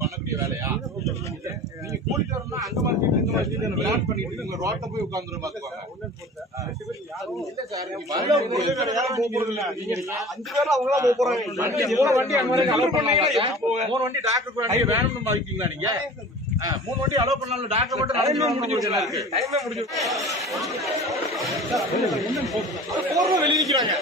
பண்ணக்கூடிய வேலையா நீங்க கூட்டிட்டு வரணும் அங்க மார்க்கெட் இங்க மார்க்கெட் பிளான் பண்ணிட்டு நீங்க ரோட்ல போய் உட்கார்ந்துரும் பாத்துவாங்க இல்ல சார் நீங்க 5 பேர் அவங்களா போறாங்க மூணு வண்டி அங்க வரைக்கும் அலோ பண்ணாங்க மூணு வண்டி டாக்டர் வண்டி வேணும்னு மார்க்கீங்களா நீங்க 3 வண்டி அலோ பண்ணாலும் டாக்டர் மட்டும் டைமே முடிஞ்சிருக்கு டைமே முடிஞ்சிருக்கு போறோம் வெளிய நிக்கறாங்க